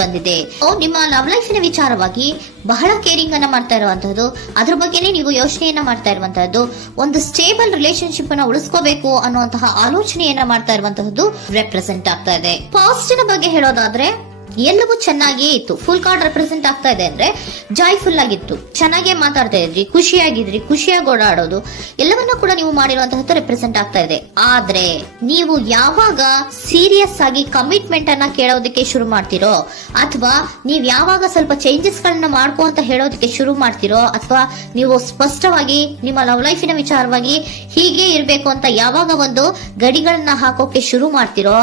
ಬಂದಿದೆ. ನಿಮ್ಮ love life ನ ವಿಚಾರವಾಗಿ ಬಹಳ ಕೇರಿಂಗ್ ಅನ್ನ ಮಾಡ್ತಾ ಇರುವಂತಹದ್ದು, ಅದ್ರ ಬಗ್ಗೆನೇ ನೀವು ಯೋಚನೆಯನ್ನ ಮಾಡ್ತಾ ಇರುವಂತಹದ್ದು, ಒಂದು ಸ್ಟೇಬಲ್ ರಿಲೇಶನ್ಶಿಪ್ ಅನ್ನ ಉಳಿಸ್ಕೋಬೇಕು ಅನ್ನುವಂತಹ ಆಲೋಚನೆಯನ್ನ ಮಾಡ್ತಾ ಇರುವಂತಹದ್ದು ರೆಪ್ರೆಸೆಂಟ್ ಆಗ್ತಾ ಇದೆ. ಪಾಸಿಟಿವ್ ಬಗ್ಗೆ ಹೇಳೋದಾದ್ರೆ ಎಲ್ಲವೂ ಚೆನ್ನಾಗಿಯೇ ಇತ್ತು. ಫುಲ್ ಕಾರ್ಡ್ ರೆಪ್ರೆಸೆಂಟ್ ಆಗ್ತಾ ಇದೆ ಅಂದ್ರೆ ಜಾಯ್ಫುಲ್ ಆಗಿತ್ತು, ಚೆನ್ನಾಗೇ ಮಾತಾಡ್ತಾ ಇದ್ರಿ, ಖುಷಿಯಾಗಿದ್ರಿ, ಖುಷಿಯಾಗಿ ಓಡಾಡೋದು ಎಲ್ಲವನ್ನ ಕೂಡ ನೀವು ಮಾಡಿರುವಂತಹದ್ದು ರೆಪ್ರೆಸೆಂಟ್ ಆಗ್ತಾ ಇದೆ. ಆದ್ರೆ ನೀವು ಯಾವಾಗ ಸೀರಿಯಸ್ ಆಗಿ ಕಮಿಟ್ಮೆಂಟ್ ಅನ್ನ ಕೇಳೋದಕ್ಕೆ ಶುರು ಮಾಡ್ತಿರೋ, ಅಥವಾ ನೀವ್ ಯಾವಾಗ ಸ್ವಲ್ಪ ಚೇಂಜಸ್ ಗಳನ್ನ ಮಾಡ್ಕೋ ಅಂತ ಹೇಳೋದಕ್ಕೆ ಶುರು ಮಾಡ್ತಿರೋ, ಅಥವಾ ನೀವು ಸ್ಪಷ್ಟವಾಗಿ ನಿಮ್ಮ ಲವ್ ಲೈಫಿನ ವಿಚಾರವಾಗಿ ಹೀಗೆ ಇರ್ಬೇಕು ಅಂತ ಯಾವಾಗ ಒಂದು ಗಡಿಗಳನ್ನ ಹಾಕೋಕೆ ಶುರು ಮಾಡ್ತಿರೋ,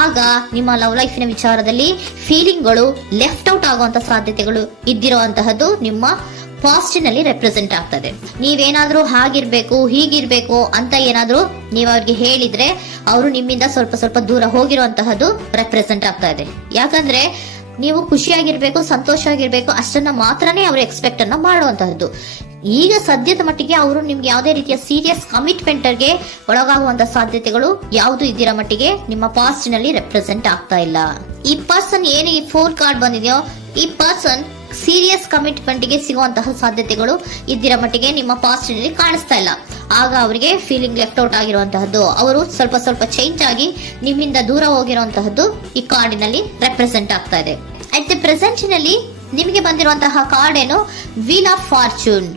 ಆಗ ನಿಮ್ಮ ಲವ್ ಲೈಫಿನ ವಿಚಾರದಲ್ಲಿ ಫೀಲಿಂಗ್ಗಳು ಲೆಫ್ಟ್ ಔಟ್ ಆಗುವಂತ ಸಾಧ್ಯತೆಗಳು ಇದ್ದಿರುವಂತಹದ್ದು ನಿಮ್ಮ ಪಾಸಿಟಿವ್ ನಲ್ಲಿ ರೆಪ್ರೆಸೆಂಟ್ ಆಗ್ತದೆ. ನೀವೇನಾದ್ರೂ ಹಾಗಿರ್ಬೇಕು ಹೀಗಿರ್ಬೇಕು ಅಂತ ಏನಾದ್ರೂ ನೀವು ಅವ್ರಿಗೆ ಹೇಳಿದ್ರೆ ಅವರು ನಿಮ್ಮಿಂದ ಸ್ವಲ್ಪ ಸ್ವಲ್ಪ ದೂರ ಹೋಗಿರುವಂತಹದ್ದು ರೆಪ್ರೆಸೆಂಟ್ ಆಗ್ತಾ ಇದೆ. ಯಾಕಂದ್ರೆ ನೀವು ಖುಷಿಯಾಗಿರ್ಬೇಕು, ಸಂತೋಷ ಆಗಿರ್ಬೇಕು ಅಷ್ಟನ್ನ ಮಾತ್ರನೇ ಅವರು ಎಕ್ಸ್ಪೆಕ್ಟ್ ಅನ್ನ ಮಾಡುವಂತಹದ್ದು. ಈಗ ಸದ್ಯದ ಮಟ್ಟಿಗೆ ಅವರು ನಿಮ್ಗೆ ಯಾವುದೇ ರೀತಿಯ ಸೀರಿಯಸ್ ಕಮಿಟ್ಮೆಂಟ್ ಗೆ ಒಳಗಾಗುವಂತ ಸಾಧ್ಯತೆಗಳು ಯಾವುದು ಇದ್ದಿರೋ ಮಟ್ಟಿಗೆ ನಿಮ್ಮ ಪಾಸ್ಟ್ ನಲ್ಲಿ ರೆಪ್ರೆಸೆಂಟ್ ಆಗ್ತಾ ಇಲ್ಲ. ಈ ಪರ್ಸನ್ ಏನು ಈ 4 ಕಾರ್ಡ್ ಬಂದಿದೆಯೋ, ಈ ಪರ್ಸನ್ ಸೀರಿಯಸ್ ಕಮಿಟ್ಮೆಂಟ್ ಗೆ ಸಿಗುವಂತಹ ಸಾಧ್ಯತೆಗಳು ಇದ್ದಿರೋ ಮಟ್ಟಿಗೆ ನಿಮ್ಮ ಪಾಸ್ಟ್ ನಲ್ಲಿ ಕಾಣಿಸ್ತಾ ಇಲ್ಲ. ಆಗ ಅವರಿಗೆ ಫೀಲಿಂಗ್ ಲೆಫ್ಟ್ ಔಟ್ ಆಗಿರುವಂತಹದ್ದು, ಅವರು ಸ್ವಲ್ಪ ಸ್ವಲ್ಪ ಚೇಂಜ್ ಆಗಿ ನಿಮ್ಮಿಂದ ದೂರ ಹೋಗಿರುವಂತಹದ್ದು ಈ ಕಾರ್ಡಿನಲ್ಲಿ ರೆಪ್ರೆಸೆಂಟ್ ಆಗ್ತಾ ಇದೆ. ಅಟ್ ದಿ ಪ್ರೆಸೆಂಟ್ ನಲ್ಲಿ ನಿಮಗೆ ಬಂದಿರುವಂತಹ ಕಾರ್ಡ್ ಏನು, ವೀಲ್ ಆಫ್ ಫಾರ್ಚೂನ್.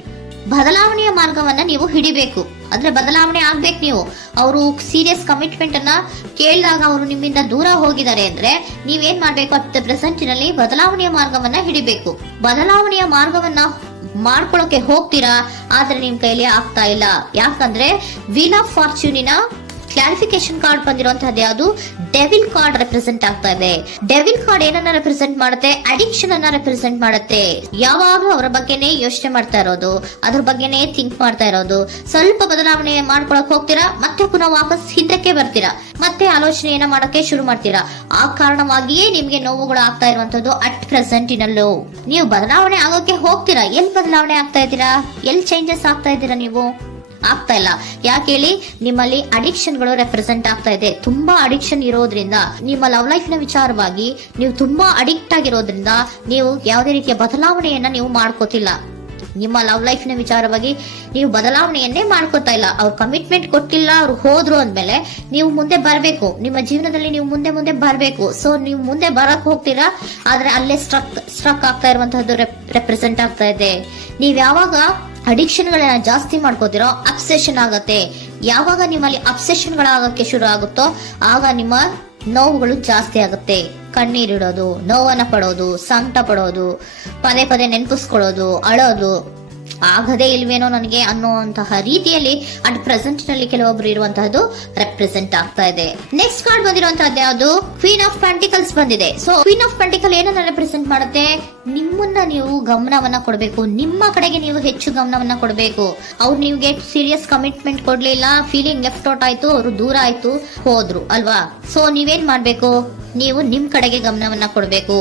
ಬದಲಾವಣೆಯ ಮಾರ್ಗವನ್ನ ನೀವು ಹಿಡಿಬೇಕು, ಅಂದ್ರೆ ಬದಲಾವಣೆ ಆಗ್ಬೇಕು. ನೀವು ಅವರು ಸೀರಿಯಸ್ ಕಮಿಟ್ಮೆಂಟ್ ಅನ್ನ ಕೇಳಿದಾಗ ಅವರು ನಿಮ್ಮಿಂದ ದೂರ ಹೋಗಿದ್ದಾರೆ ಅಂದ್ರೆ ನೀವೇನ್ ಮಾಡ್ಬೇಕು, ಅಟ್ ದ ಪ್ರೆಸೆಂಟ್ ನಲ್ಲಿ ಬದಲಾವಣೆಯ ಮಾರ್ಗವನ್ನ ಹಿಡಿಬೇಕು. ಬದಲಾವಣೆಯ ಮಾರ್ಗವನ್ನ ಮಾಡ್ಕೊಳಕ್ಕೆ ಹೋಗ್ತೀರಾ, ಆದ್ರೆ ನಿಮ್ ಕೈಲಿ ಆಗ್ತಾ ಇಲ್ಲ. ಯಾಕಂದ್ರೆ ವೀಲ್ ಆಫ್ ಫಾರ್ಚೂನಿನ ಕ್ಲಾರಿಫಿಕೇಶನ್ ಕಾರ್ಡ್ ಬಂದಿರುವಂತಹದ್ದು ಯಾವುದು, ಡೆವಿಲ್ ಕಾರ್ಡ್ ರೆಪ್ರೆಸೆಂಟ್ ಆಗ್ತಾ ಇದೆ. ಡೆವಿಲ್ ಕಾರ್ಡ್ ಏನನ್ನ ರೆಪ್ರೆಸೆಂಟ್ ಮಾಡುತ್ತೆ, ಅಡಿಕ್ಷನ್ ಅನ್ನ ರೆಪ್ರೆಸೆಂಟ್ ಮಾಡುತ್ತೆ. ಯಾವಾಗ್ಲೂ ಅವರ ಬಗ್ಗೆನೇ ಯೋಚನೆ ಮಾಡ್ತಾ ಇರೋದು, ಅದ್ರ ಬಗ್ಗೆನೇ ಥಿಂಕ್ ಮಾಡ್ತಾ ಇರೋದು. ಸ್ವಲ್ಪ ಬದಲಾವಣೆ ಮಾಡ್ಕೊಳಕ್ ಹೋಗ್ತೀರಾ, ಮತ್ತೆ ಪುನಃ ವಾಪಸ್ ಹಿಂದಕ್ಕೆ ಬರ್ತೀರಾ, ಮತ್ತೆ ಆಲೋಚನೆಯನ್ನ ಮಾಡಕ್ಕೆ ಶುರು ಮಾಡ್ತೀರಾ. ಆ ಕಾರಣವಾಗಿಯೇ ನಿಮ್ಗೆ ನೋವುಗಳು ಆಗ್ತಾ ಇರುವಂತದ್ದು ಅಟ್ ಪ್ರೆಸೆಂಟ್ ನಲ್ಲೂ. ನೀವು ಬದಲಾವಣೆ ಆಗೋಕೆ ಹೋಗ್ತೀರಾ, ಎಲ್ಲಿ ಬದಲಾವಣೆ ಆಗ್ತಾ ಇದ್ದೀರಾ, ಎಲ್ಲಿ ಚೇಂಜಸ್ ಆಗ್ತಾ ಇದ್ದೀರಾ, ನೀವು ಆಗ್ತಾ ಇಲ್ಲ. ಯಾಕೆ ಹೇಳಿ, ನಿಮ್ಮಲ್ಲಿ ಅಡಿಕ್ಷನ್ ಗಳು ರೆಪ್ರೆಸೆಂಟ್ ಆಗ್ತಾ ಇದೆ. ತುಂಬಾ ಅಡಿಕ್ಷನ್ ಇರೋದ್ರಿಂದ, ನಿಮ್ಮ ಲವ್ ಲೈಫ್ ನ ವಿಚಾರವಾಗಿ ನೀವು ತುಂಬಾ ಅಡಿಕ್ಟ್ ಆಗಿರೋದ್ರಿಂದ ನೀವು ಯಾವುದೇ ರೀತಿಯ ಬದಲಾವಣೆಯನ್ನ ನೀವು ಮಾಡ್ಕೋತಿಲ್ಲ. ನಿಮ್ಮ ಲವ್ ಲೈಫ್ ನ ವಿಚಾರವಾಗಿ ನೀವು ಬದಲಾವಣೆಯನ್ನೇ ಮಾಡ್ಕೋತಾ ಇಲ್ಲ. ಅವ್ರು ಕಮಿಟ್ಮೆಂಟ್ ಕೊಟ್ಟಿಲ್ಲ, ಅವ್ರು ಹೋದ್ರು ಅಂದ್ಮೇಲೆ ನೀವು ಮುಂದೆ ಬರ್ಬೇಕು, ನಿಮ್ಮ ಜೀವನದಲ್ಲಿ ನೀವು ಮುಂದೆ ಬರ್ಬೇಕು. ಸೊ ನೀವು ಮುಂದೆ ಬರಕ್ ಹೋಗ್ತೀರಾ, ಆದ್ರೆ ಅಲ್ಲೇ ಸ್ಟ್ರಕ್ ಆಗ್ತಾ ಇರುವಂತಹದ್ದು ರೆಪ್ರೆಸೆಂಟ್ ಆಗ್ತಾ ಇದೆ. ನೀವ್ ಯಾವಾಗ ಅಡಿಕ್ಷನ್ ಗಳನ್ನ ಜಾಸ್ತಿ ಮಾಡ್ಕೋತಿರೋ ಅಬ್ಸೆಷನ್ ಆಗತ್ತೆ. ಯಾವಾಗ ನಿಮ್ಮಲ್ಲಿ ಅಬ್ಸೆಷನ್ ಗಳಾಗಕ್ಕೆ ಶುರು ಆಗುತ್ತೋ ಆಗ ನಿಮ್ಮ ನೋವುಗಳು ಜಾಸ್ತಿ ಆಗುತ್ತೆ. ಕಣ್ಣೀರಿಡೋದು, ನೋವನ್ನ ಪಡೋದು, ಸಂಕಟ ಪಡೋದು, ಪದೇ ಪದೇ ನೆನಪಿಸ್ಕೊಳ್ಳೋದು, ಅಳೋದು, ಆಗದೇ ಇಲ್ವೇನೋ ನನಗೆ ಅನ್ನುವಂತಹ ರೀತಿಯಲ್ಲಿ ಅಟ್ ಪ್ರೆಸೆಂಟ್ ನಲ್ಲಿ ಕೆಲವೊಬ್ರು ಇರುವಂತಹದ್ದು ರೆಪ್ರೆಸೆಂಟ್ ಆಗ್ತಾ ಇದೆ. ನೆಕ್ಸ್ಟ್ ಕಾರ್ಡ್ ಬಂದಿರುವಂತಹದ್ದು ಯಾವುದು, ಕ್ವೀನ್ ಆಫ್ ಪೆಂಟಿಕಲ್ಸ್ ಬಂದಿದೆ. ಸೊ ಕ್ವೀನ್ ಆಫ್ ಪೆಂಟಿಕಲ್ ಏನನ್ನ ರೆಪ್ರೆಸೆಂಟ್ ಮಾಡುತ್ತೆ, ನಿಮ್ಮನ್ನ ನೀವು ಗಮನವನ್ನ ಕೊಡಬೇಕು, ನಿಮ್ಮ ಕಡೆಗೆ ನೀವು ಹೆಚ್ಚು ಗಮನವನ್ನ ಕೊಡಬೇಕು. ಅವ್ರು ನಿಮ್ಗೆ ಸೀರಿಯಸ್ ಕಮಿಟ್ಮೆಂಟ್ ಕೊಡ್ಲಿಲ್ಲ, ಫೀಲಿಂಗ್ ಲೆಫ್ಟ್ ಔಟ್ ಆಯ್ತು, ಅವರು ದೂರ ಆಯ್ತು, ಹೋದ್ರು ಅಲ್ವಾ. ಸೊ ನೀವೇನ್ ಮಾಡ್ಬೇಕು, ನೀವು ನಿಮ್ ಕಡೆಗೆ ಗಮನವನ್ನ ಕೊಡಬೇಕು.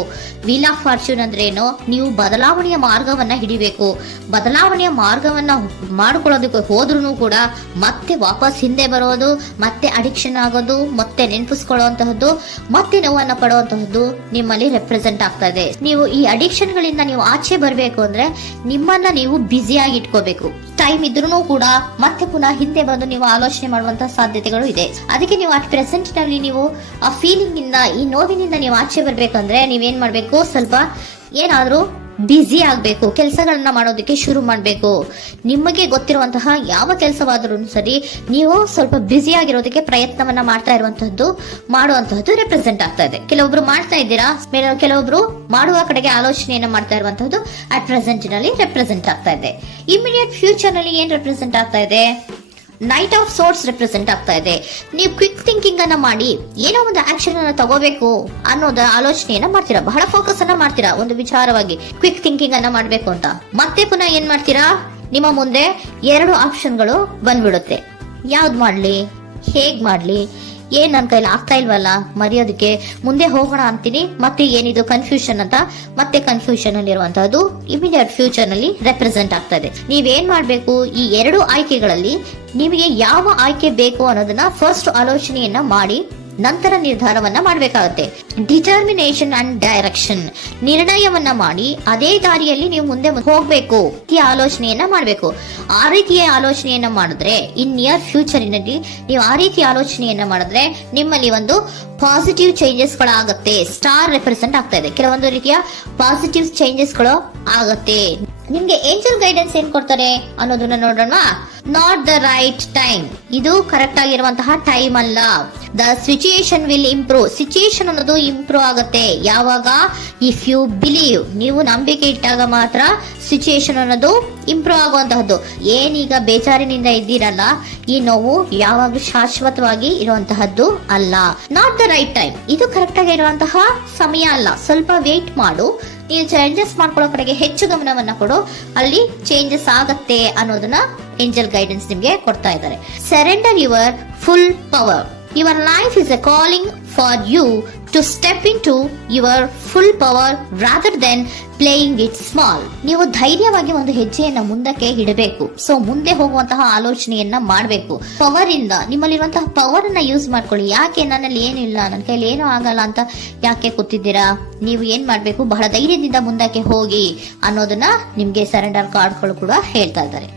ವೀಲ್ ಆಫ್ ಫಾರ್ಚೂನ್ ಅಂದ್ರೆ ಏನು, ನೀವು ಬದಲಾವಣೆಯ ಮಾರ್ಗವನ್ನ ಹಿಡಿಬೇಕು. ಬದಲಾವಣೆಯ ಮಾರ್ಗವನ್ನ ಮಾಡ್ಕೊಳ್ಳೋದಕ್ಕೆ ಹೋದ್ರೂ ಕೂಡ ಮತ್ತೆ ವಾಪಸ್ ಹಿಂದೆ ಬರೋದು, ಮತ್ತೆ ಅಡಿಕ್ಷನ್ ಆಗೋದು, ಮತ್ತೆ ನೆನಪಿಸ್ಕೊಳ್ಳುವಂತಹದ್ದು, ಮತ್ತೆ ನೋವನ್ನ ಪಡುವಂತಹದ್ದು ನಿಮ್ಮಲ್ಲಿ ರೆಪ್ರೆಸೆಂಟ್ ಆಗ್ತಾ ಇದೆ. ನೀವು ಈ ಅಡಿಕ್ಷನ್ ಗಳಿಂದ ನೀವು ಆಚೆ ಬರಬೇಕು ಅಂದ್ರೆ ನಿಮ್ಮನ್ನ ನೀವು ಬ್ಯುಸಿಯಾಗಿ ಇಟ್ಕೋಬೇಕು. ಟೈಮ್ ಇದ್ರೂ ಕೂಡ ಮತ್ತೆ ಪುನಃ ಹಿಂದೆ ಬಂದು ನೀವು ಆಲೋಚನೆ ಮಾಡುವಂತಹ ಸಾಧ್ಯತೆಗಳು ಇದೆ. ಅದಕ್ಕೆ ನೀವು ಅಟ್ ಪ್ರೆಸೆಂಟ್ ನಲ್ಲಿ ನೀವು ಆ ಫೀಲಿಂಗ್ ಇಂದ, ಈ ನೋವಿನಿಂದ ನೀವು ಆಚೆ ಬರ್ಬೇಕಂದ್ರೆ ನೀವೇನ್ ಮಾಡ್ಬೇಕು, ಸ್ವಲ್ಪ ಏನಾದ್ರೂ ಬ್ಯುಸಿ ಆಗ್ಬೇಕು, ಕೆಲಸಗಳನ್ನ ಮಾಡೋದಕ್ಕೆ ಶುರು ಮಾಡ್ಬೇಕು. ನಿಮಗೆ ಗೊತ್ತಿರುವಂತಹ ಯಾವ ಕೆಲಸವಾದ್ರೂ ಸರಿ, ನೀವು ಸ್ವಲ್ಪ ಬ್ಯುಸಿ ಆಗಿರೋದಕ್ಕೆ ಪ್ರಯತ್ನವನ್ನ ಮಾಡ್ತಾ ಇರುವಂತಹದ್ದು, ಮಾಡುವಂತಹದ್ದು ರೆಪ್ರೆಸೆಂಟ್ ಆಗ್ತಾ ಇದೆ. ಕೆಲವೊಬ್ರು ಮಾಡ್ತಾ ಇದ್ದೀರಾ, ಕೆಲವೊಬ್ರು ಮಾಡುವ ಕಡೆಗೆ ಆಲೋಚನೆಯನ್ನ ಮಾಡ್ತಾ ಇರುವಂತಹದ್ದು ಅಟ್ ಪ್ರೆಸೆಂಟ್ ನಲ್ಲಿ ರೆಪ್ರೆಸೆಂಟ್ ಆಗ್ತಾ ಇದೆ. ಇಮಿಡಿಯೇಟ್ ಫ್ಯೂಚರ್ ನಲ್ಲಿ ಏನ್ ರೆಪ್ರೆಸೆಂಟ್ ಆಗ್ತಾ ಇದೆ, ನೈಟ್ ಆಫ್ ಸೋರ್ಟ್ಸ್ ರೆಪ್ರೆಸೆಂಟ್ ಆಗ್ತಾ ಇದೆ. ನೀವು ಕ್ವಿಕ್ ಥಿಂಕಿಂಗ್ ಅನ್ನ ಮಾಡಿ ಏನೋ ಒಂದು ಆಕ್ಷನ್ ಅನ್ನ ತಗೋಬೇಕು ಅನ್ನೋದ ಆಲೋಚನೆಯನ್ನ ಮಾಡ್ತೀರಾ, ಬಹಳ ಫೋಕಸ್ ಅನ್ನ ಮಾಡ್ತೀರಾ ಒಂದು ವಿಚಾರವಾಗಿ, ಕ್ವಿಕ್ ಥಿಂಕಿಂಗ್ ಅನ್ನ ಮಾಡ್ಬೇಕು ಅಂತ. ಮತ್ತೆ ಪುನಃ ಏನ್ ಮಾಡ್ತೀರಾ, ನಿಮ್ಮ ಮುಂದೆ 2 ಆಪ್ಷನ್ಗಳು ಬಂದ್ಬಿಡುತ್ತೆ. ಯಾವ್ದು ಮಾಡ್ಲಿ, ಹೇಗ್ ಮಾಡ್ಲಿ, ಏನ್ ನನ್ನ ಕೈಲಿ ಆಗ್ತಾ ಇಲ್ವಲ್ಲ ಮರೆಯೋದಕ್ಕೆ, ಮುಂದೆ ಹೋಗೋಣ ಅಂತೀನಿ, ಮತ್ತೆ ಏನಿದು ಕನ್ಫ್ಯೂಷನ್ ಅಂತ ಮತ್ತೆ ಕನ್ಫ್ಯೂಷನ್ ಅಲ್ಲಿ ಇರುವಂತಹದ್ದು ಇಮಿಡಿಯೇಟ್ ಫ್ಯೂಚರ್ ನಲ್ಲಿ ರೆಪ್ರೆಸೆಂಟ್ ಆಗ್ತಾ ಇದೆ. ನೀವೇನ್ ಮಾಡ್ಬೇಕು, ಈ 2 ಆಯ್ಕೆಗಳಲ್ಲಿ ನಿಮಗೆ ಯಾವ ಆಯ್ಕೆ ಬೇಕು ಅನ್ನೋದನ್ನ ಫಸ್ಟ್ ಆಲೋಚನೆಯನ್ನ ಮಾಡಿ ನಂತರ ನಿರ್ಧಾರವನ್ನ ಮಾಡಬೇಕಾಗತ್ತೆ. ಡಿಟರ್ಮಿನೇಷನ್ ಅಂಡ್ ಡೈರೆಕ್ಷನ್, ನಿರ್ಣಯವನ್ನ ಮಾಡಿ ಅದೇ ದಾರಿಯಲ್ಲಿ ನೀವು ಮುಂದೆ ಹೋಗ್ಬೇಕು ಈ ಆಲೋಚನೆಯನ್ನ ಮಾಡಬೇಕು. ಆ ರೀತಿಯ ಆಲೋಚನೆಯನ್ನ ಮಾಡಿದ್ರೆ ಇನ್ ನಿಯರ್ ಫ್ಯೂಚರಿನಲ್ಲಿ ನೀವು ಆ ರೀತಿ ಆಲೋಚನೆಯನ್ನ ಮಾಡಿದ್ರೆ ನಿಮ್ಮಲ್ಲಿ ಒಂದು ಪಾಸಿಟಿವ್ ಚೇಂಜಸ್ ಗಳಾಗತ್ತೆ. ಸ್ಟಾರ್ ರೆಪ್ರೆಸೆಂಟ್ ಆಗ್ತಾ ಇದೆ, ಕೆಲವೊಂದು ರೀತಿಯ ಪಾಸಿಟಿವ್ ಚೇಂಜಸ್ ಗಳು ಆಗತ್ತೆ. ನಿಮ್ಗೆ ಏಂಜಲ್ ಗೈಡೆನ್ಸ್ ಏನ್ ಕೊಡ್ತಾರೆ ಅನ್ನೋದನ್ನ ನೋಡೋಣ. ನಾಟ್ ದ ರೈಟ್ ಟೈಮ್, ಇದು ಕರೆಕ್ಟ್ ಆಗಿರುವಂತಹ ಟೈಮ್ ಅಲ್ಲ. The situation will improve, situation ಅನ್ನೋದು ಇಂಪ್ರೂವ್ ಆಗುತ್ತೆ ಯಾವಾಗ, ಇಫ್ ಯು ಬಿಲೀವ್, ನೀವು ನಂಬಿಕೆ ಇಟ್ಟಾಗ ಮಾತ್ರ ಸಿಚುಯೇಷನ್ ಅನ್ನೋದು ಇಂಪ್ರೂವ್ ಆಗುವಂತಹದ್ದು. ಏನೀಗ ಬೇಜಾರಿನಿಂದ ಇದ್ದೀರಲ್ಲ, ಈ ನೋವು ಯಾವಾಗಲೂ ಶಾಶ್ವತವಾಗಿ ಇರುವಂತಹದ್ದು ಅಲ್ಲ. ನಾಟ್ ದ ರೈಟ್ ಟೈಮ್, ಇದು ಕರೆಕ್ಟ್ ಆಗಿರುವಂತಹ ಸಮಯ ಅಲ್ಲ, ಸ್ವಲ್ಪ ವೇಟ್ ಮಾಡು, ನೀವು ಚೇಂಜಸ್ ಮಾಡ್ಕೊಳ್ಳೋ ಕಡೆಗೆ ಹೆಚ್ಚು ಗಮನವನ್ನ ಕೊಡು, ಅಲ್ಲಿ ಚೇಂಜಸ್ ಆಗತ್ತೆ ಅನ್ನೋದನ್ನ ಏಂಜಲ್ ಗೈಡೆನ್ಸ್ ನಿಮ್ಗೆ ಕೊಡ್ತಾ ಇದ್ದಾರೆ. Surrender your full power, your life is a calling for you to step in to your full power rather than playing it small. ನೀವು ಧೈರ್ಯವಾಗಿ ಒಂದು ಹೆಜ್ಜೆಯನ್ನ ಮುಂದಕ್ಕೆ ಇಡಬೇಕು. ಸೊ ಮುಂದೆ ಹೋಗುವಂತಹ ಆಲೋಚನೆಯನ್ನ ಮಾಡಬೇಕು. ಪವರ್ ಇಂದ, ನಿಮ್ಮಲ್ಲಿರುವಂತಹ ಪವರ್ ಅನ್ನ ಯೂಸ್ ಮಾಡ್ಕೊಳ್ಳಿ. ಯಾಕೆ ನನ್ನಲ್ಲಿ ಏನಿಲ್ಲ, ನನ್ನ ಕೈಲಿ ಏನೂ ಆಗಲ್ಲ ಅಂತ ಯಾಕೆ ಕೂತಿದ್ದೀರಾ? ನೀವು ಏನ್ ಮಾಡ್ಬೇಕು, ಬಹಳ ಧೈರ್ಯದಿಂದ ಮುಂದಕ್ಕೆ ಹೋಗಿ ಅನ್ನೋದನ್ನ ನಿಮ್ಗೆ ಸರೆಂಡರ್ ಕಾರ್ಡ್ಗಳು ಕೂಡ ಹೇಳ್ತಾ ಇದ್ದಾರೆ.